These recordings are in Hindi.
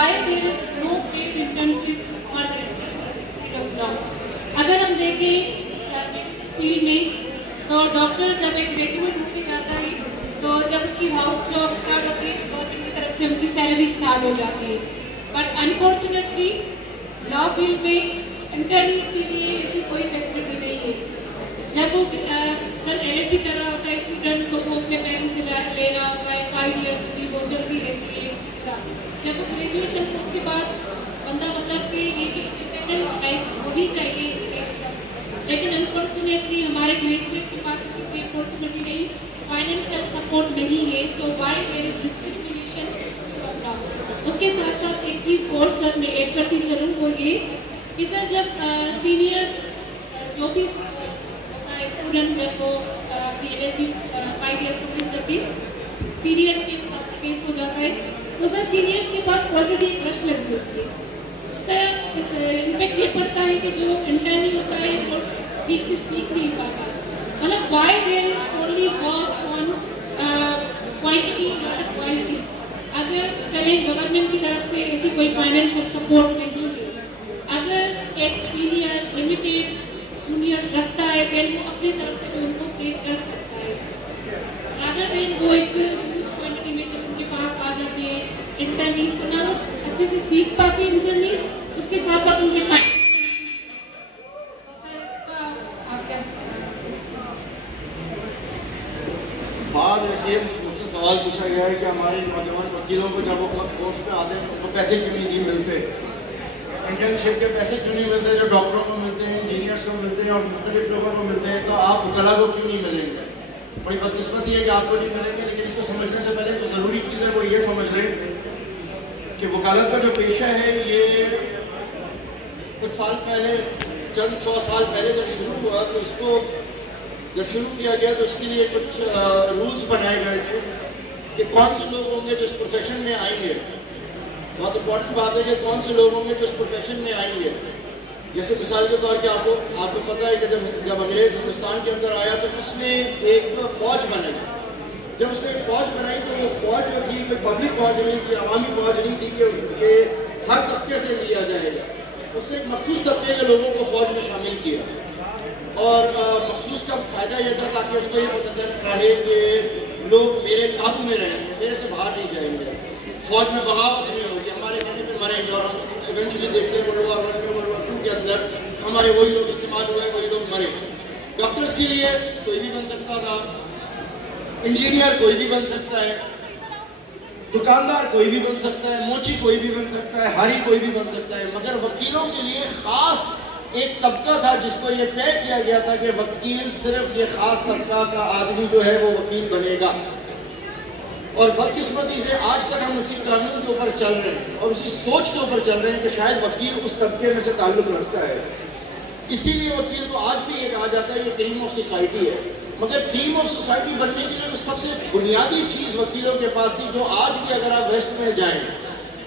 why there is no paid internship or the अगर हम देखें मेडिकल फील्ड में तो डॉक्टर जब एक ग्रेजुएट होके जाता है तो जब उसकी हाउस जॉब स्टार्ट होती है गवर्नमेंट की तरफ से उनकी सैलरी स्टार्ट हो जाती है। बट अनफॉर्चुनेटली लॉ फील्ड में इंटर्नीज के लिए ऐसी कोई फैसिलिटी नहीं है। जब वो सर LLB कर रहा होता है स्टूडेंट तो वो अपने पेरेंट्स से ले रहा होता है 5 ईयर्स की वो चलती रहती है। जब वो ग्रेजुएशन तो उसके बाद बंदा मतलब कि एक इंडिपेंडेंट लाइफ होनी चाहिए इस एज तक, लेकिन अनफॉर्चुनेटली हमारे ग्रेजुएट के पास ऐसी कोई अपॉर्चुनिटी नहीं, फाइनेंशियल सपोर्ट नहीं है। सो वाई देयर इज डिस्क्रिमिनेशन। उसके साथ साथ एक चीज़ और सर मैं ऐड करती चलूँ वो ये कि सर जब सीनियर्स जो भी होता है स्टूडेंट जब वो LLB 5 ईयर्स कंप्लीट करके सीनियर के केस हो जाता है तो सर सीनियर्स के पास ऑलरेडी एक रश लगी होती है। इसका इम्पैक्ट ये पड़ता है कि जो इंटर्नी होता है वो ठीक से सीख नहीं पाता। मतलब why there is only work on quantity not quality. अगर चले गवर्नमेंट की तरफ से ऐसी कोई फाइनेंशियल सपोर्ट नहीं है, अगर एक सीनियर लिमिटेड जूनियर रखता है फिर वो अपनी तरफ से भी उनको पे कर सकता है, अगर देन वो एक क्वांटिटी में जब उनके पास आ जाते हैं इंटर्नीज तो ना वो अच्छे से सीख पाते हैं इंटर्नीज, उसके साथ साथ उनके पास बाद ऐसे मुझसे सवाल पूछा गया है कि हमारे नौजवान वकीलों को जब वो कोर्ट पे आते हैं तो उनको पैसे क्यों नहीं मिलते, इंटर्नशिप के पैसे क्यों नहीं मिलते जो डॉक्टरों को मिलते हैं, इंजीनियर्स को मिलते हैं और मुख्तलिफ लोगों को मिलते हैं, तो आप वकला को क्यों नहीं मिलेंगे। बड़ी बदकिस्मती है कि आपको नहीं मिलेंगे, लेकिन इसको समझने से पहले तो ज़रूरी चीज़ है वो ये समझ लें कि वकालत का जो पेशा है ये कुछ साल पहले चंद 100 साल पहले जब शुरू हुआ तो इसको जब शुरू किया गया तो इसके लिए कुछ रूल्स बनाए गए थे कि कौन से लोग होंगे जो इस प्रोफेशन में आएंगे। बहुत इंपॉर्टेंट बात है कि कौन से लोग होंगे जो इस प्रोफेशन में आएंगे। जैसे मिसाल के तौर पे आपको पता है कि जब अंग्रेज़ हिंदुस्तान के अंदर आया तो उसने एक फ़ौज बनाई। जब उसने एक फ़ौज बनाई तो वो फ़ौज जो थी कोई पब्लिक फ़ौज नहीं थी, अवामी फ़ौज नहीं थी कि हर तबके से लिया जाएगा। उसने एक मखसूस तबके के लोगों को फ़ौज में शामिल किया और मखसूस का फ़ायदा यह था ताकि उसको ये पता चल रहे कि लोग मेरे काबू में रहेंगे, मेरे से बाहर नहीं जाएंगे, फ़ौज में बगावत नहीं होगी, हमारे कहने पे मरेंगे। और हम इवेंचुअली देखते हैं World War I World War II के अंदर हमारे वही लोग इस्तेमाल हुए, वही लोग मरे। डॉक्टर्स के लिए कोई भी बन सकता था, इंजीनियर कोई भी बन सकता है, दुकानदार कोई भी बन सकता है, मोची कोई भी बन सकता है, हारी कोई भी बन सकता है, मगर वकीलों के लिए खास एक तबका था जिसको ये तय किया गया था कि वकील सिर्फ ये खास तबका का आदमी जो है वो वकील बनेगा। और बदकिस्मती से आज तक हम उसी कानून के ऊपर चल रहे हैं और उसी सोच के ऊपर चल रहे हैं कि शायद वकील उस तबके में से ताल्लुक रखता है, इसीलिए वकील को आज भी ये कहा जाता है ये क्रीम ऑफ सोसाइटी है। मगर क्रीम ऑफ सोसाइटी बनने के लिए जो सबसे बुनियादी चीज़ वकीलों के पास थी, जो आज भी अगर आप वेस्ट में जाएं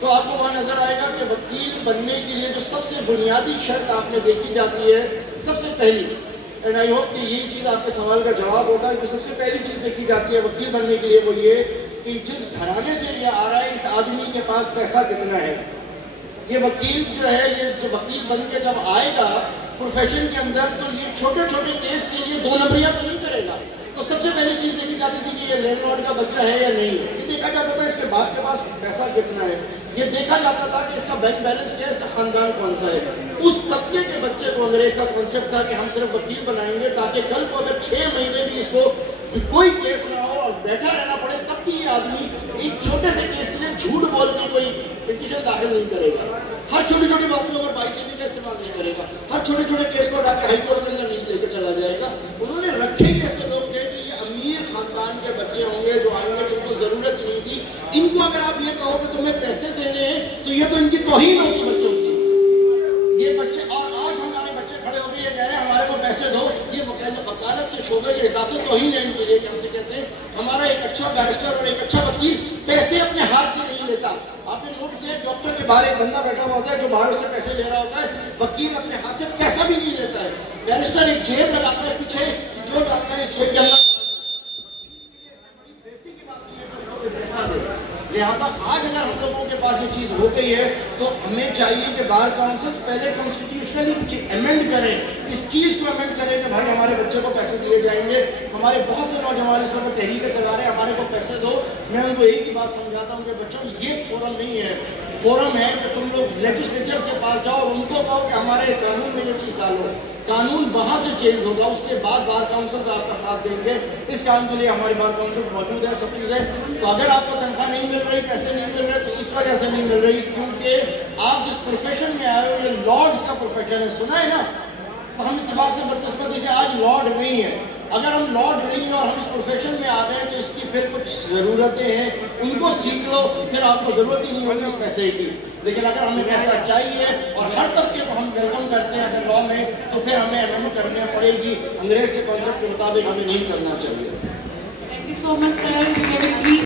तो आपको वहाँ नजर आएगा कि वकील बनने के लिए जो सबसे बुनियादी शर्त आपने देखी जाती है, सबसे पहली, एंड आई होप कि यही चीज़ आपके सवाल का जवाब होगा, जो सबसे पहली चीज़ देखी जाती है वकील बनने के लिए वो ये कि जिस घराने से ये आ रहा है इस आदमी के पास पैसा कितना है। ये वकील जो है, ये जो वकील बन के जब आएगा प्रोफेशन के अंदर तो ये छोटे छोटे केस के लिए 2 नंबरियां तो नहीं करेगा। तो सबसे पहली चीज़ देखी जाती थी कि ये लैंडलॉर्ड का बच्चा है या नहीं है, ये देखा जाता था इसके बाप के पास पैसा कितना है, ये देखा जाता था कि इसका बैंक बैलेंस क्या है, इसका खानदान कौन सा है। उस तबके के बच्चे को अंग्रेज का कॉन्सेप्ट था कि हम सिर्फ वकील बनाएंगे ताकि कल को अगर 6 महीने भी इसको कोई केस ना हो और बैठा रहना पड़े तब भी ये आदमी एक छोटे से केस के लिए झूठ बोल के कोई पिटीशन दाखिल नहीं करेगा, हर छोटी छोटी बातों पर 22 का इस्तेमाल नहीं करेगा, हर छोटे छोटे केस को जाकर हाईकोर्ट के अंदर नहीं लेकर चला जाएगा। उन्होंने रखे ही ऐसे लोग थे कि ये अमीर खानदान के बच्चे होंगे जो आएंगे, जिनको जरूरत ही नहीं थी। इनको अगर आप ये कहो कि तुम्हें पैसे देने हैं तो ये तो इनकी तौहीन होगी बच्चों की। ये बच्चे, और आज हमारे बच्चे खड़े होकर ये कह रहे हैं हमारे को पैसे दो, ये वकालत के शोबे के हिसाब से तौहीन है इनके लिए कि हमसे कहते हैं हमारा एक अच्छा बैरिस्टर और एक अच्छा वकील पैसे अपने हाथ से नहीं लेता। आपने नोट किया डॉक्टर के बाहर एक बंदा बैठा हुआ होता है जो बाहर से पैसे ले रहा होता है, वकील अपने हाथ से पैसा भी नहीं लेता है। बैरिस्टर एक जेब लगाता है पीछे, जो जाता है जेब के अंदर पैसा दे। लिहाजा आज अगर हम लोगों के पास ये चीज़ हो गई है तो हमें चाहिए कि बार काउंसिल्स पहले कॉन्स्टिट्यूशनली कुछ अमेंड करें, इस चीज़ को अमेंड करें कि भाई हमारे बच्चे को पैसे दिए जाएंगे। हमारे बहुत से नौजवान इस वक्त तहरीक चला रहे हैं, हमारे को पैसे दो। मैं उनको एक ही बात समझाता हूँ कि बच्चों ये फोरम नहीं है, फोरम है कि तुम लोग लेजिस्लेचर्स के पास जाओ और उनको कहो कि हमारे कानून में ये चीज़ डालो। कानून वहाँ से चेंज होगा, उसके बाद बार काउंसिल्स आपका साथ देंगे। इस काम के लिए हमारी बार काउंसिल मौजूद है, सब चीज़ें। तो अगर आपको तनख्वाह नहीं मिल रही, पैसे नहीं मिल रहे, तो इस वजह से नहीं मिल रही क्योंकि आप जिस प्रोफेशन में आए हो ये लॉर्ड्स का प्रोफेशन है, सुना है ना। तो हम इत्तेफाक से बदकिस्मती से आज लॉर्ड नहीं है। अगर हम लॉर्ड नहीं हैं और हम इस प्रोफेशन में आ गए तो इसकी फिर कुछ ज़रूरतें हैं, उनको सीख लो, फिर आपको ज़रूरत ही नहीं होगी इस पैसे की। लेकिन अगर हमें पैसा चाहिए और हर तबके को हम वेलकम करते हैं अगर लॉ में, तो फिर हमें अमेंड करनी पड़ेगी। अंग्रेज़ के कॉन्सेप्ट के मुताबिक हमें नहीं चलना चाहिए। Thank you so much sir.